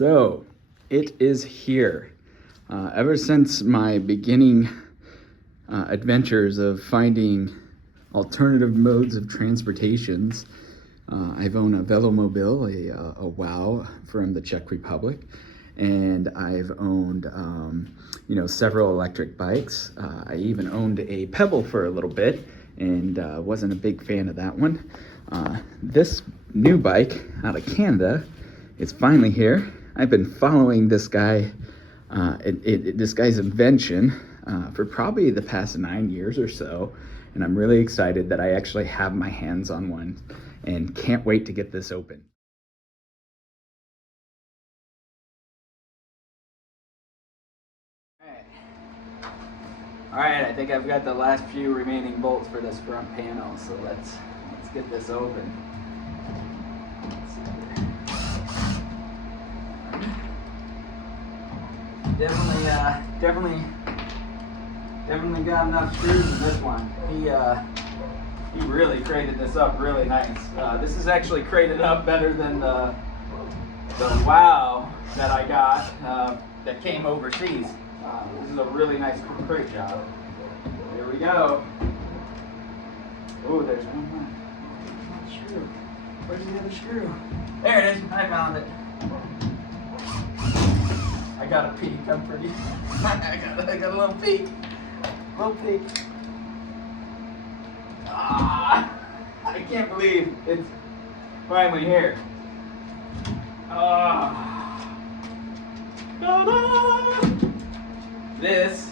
So it is here. Ever since my beginning adventures of finding alternative modes of transportations, I've owned a Velomobile, a WOW from the Czech Republic, and I've owned several electric bikes. I even owned a Pebble for a little bit and wasn't a big fan of that one. This new bike out of Canada is finally here. I've been following this guy, this guy's invention for probably the past 9 years or so, and I'm really excited that I actually have my hands on one and can't wait to get this open. All right, I think I've got the last few remaining bolts for this front panel, so let's get this open. Let's see here. Definitely got enough screws in this one. He really crated this up really nice. This is actually crated up better than the WOW that I got that came overseas. This is a really nice crate job. Here we go. Oh, there's one more screw. Where's the other screw? There it is. I found it. I got a peek. I'm pretty. I got a little peek. Little peek. I can't believe it's finally here. This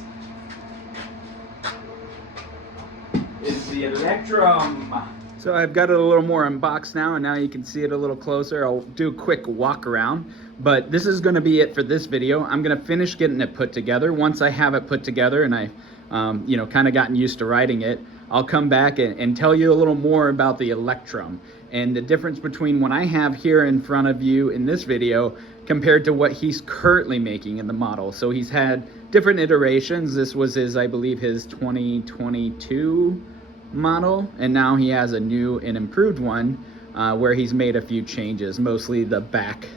is the Electrum. So I've got it a little more unboxed now, and now you can see it a little closer. I'll do a quick walk around, but this is gonna be it for this video. I'm gonna finish getting it put together. Once I have it put together and I've kind of gotten used to riding it, I'll come back and tell you a little more about the Electrum and the difference between what I have here in front of you in this video compared to what he's currently making in the model. So he's had different iterations. This was I believe his 2022 model, and now he has a new and improved one where he's made a few changes. Mostly the back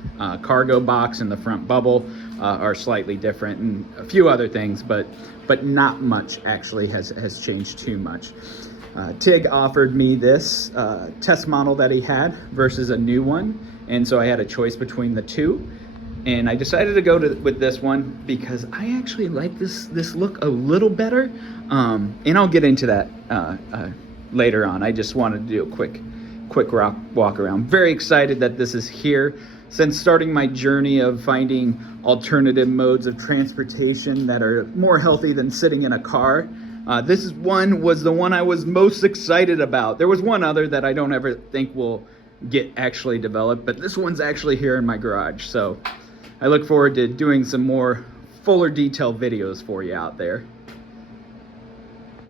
cargo box and the front bubble are slightly different, and a few other things, but not much actually has changed too much. TIG offered me this test model that he had versus a new one, and so I had a choice between the two, and I decided to go with this one because I actually like this look a little better, and I'll get into that later on. I just wanted to do a quick walk around. Very excited that this is here. Since starting my journey of finding alternative modes of transportation that are more healthy than sitting in a car, this was the one I was most excited about. There was one other that I don't ever think will get actually developed, but this one's actually here in my garage. So I look forward to doing some more fuller detailed videos for you out there.